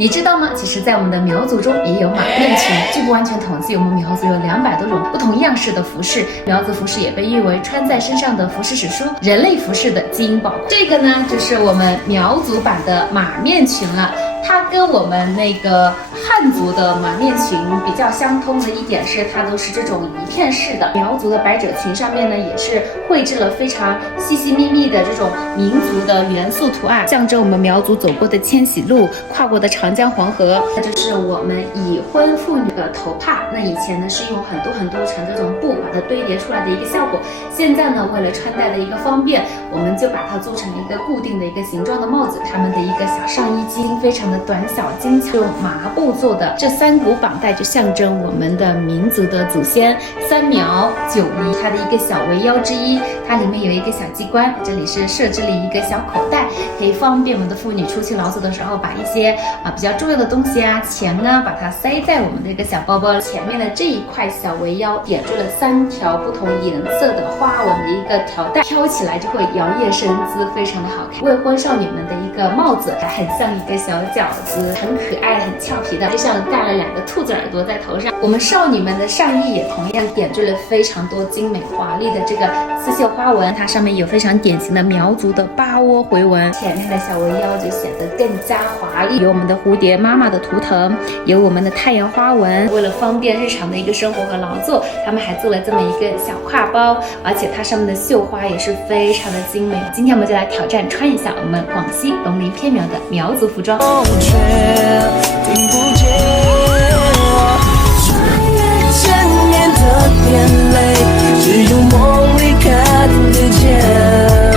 你知道吗？其实，在我们的苗族中也有马面裙。据不完全统计，我们苗族有200多种不同样式的服饰。苗族服饰也被誉为穿在身上的服饰史书，人类服饰的基因宝库。这个呢，就是我们苗族版的马面裙了。它跟我们那个汉族的马面裙比较相通的一点是，它都是这种一片式的。苗族的百褶裙上面呢，也是绘制了非常细细密密的这种民族的元素图案，象征我们苗族走过的迁徙路，跨过的长江黄河。这就是我们已婚妇女的头帕。那以前呢是用很多层这种布把它堆叠出来的一个效果，现在呢为了穿戴的一个方便，我们就把它做成了一个固定的一个形状的帽子。它们的一个小上衣襟非常的短小精巧，用麻布做的。这3股绑带就象征我们的民族的祖先3苗9离。它的一个小围腰之一，它里面有一个小机关，这里是设置了一个小口袋，可以方便我们的妇女出去劳作的时候，把一些比较重要的东西啊、钱呢，把它塞在我们的一个小包包。前面的这一块小围腰点缀了3条不同颜色的花纹的一个条带，飘起来就会摇曳生姿，非常的好看。未婚少女们的一个帽子，很像一个小饺子，很可爱、很俏皮的，就像戴了2个兔子耳朵在头上。我们少女们的上衣也同样点缀了非常多精美华丽的这个刺绣花纹，它上面有非常典型的苗族的8窝回纹，前面的小围腰就显得更加华丽。有我们的蝴蝶妈妈的图腾，有我们的太阳花纹。为了方便日常的一个生活和劳作，他们还做了这么一个小挎包，而且它上面的绣花也是非常的精美。今天我们就来挑战穿一下我们广西龙鳞片苗的苗族服装。却听不见穿越千年的眼泪，只有梦里看得见。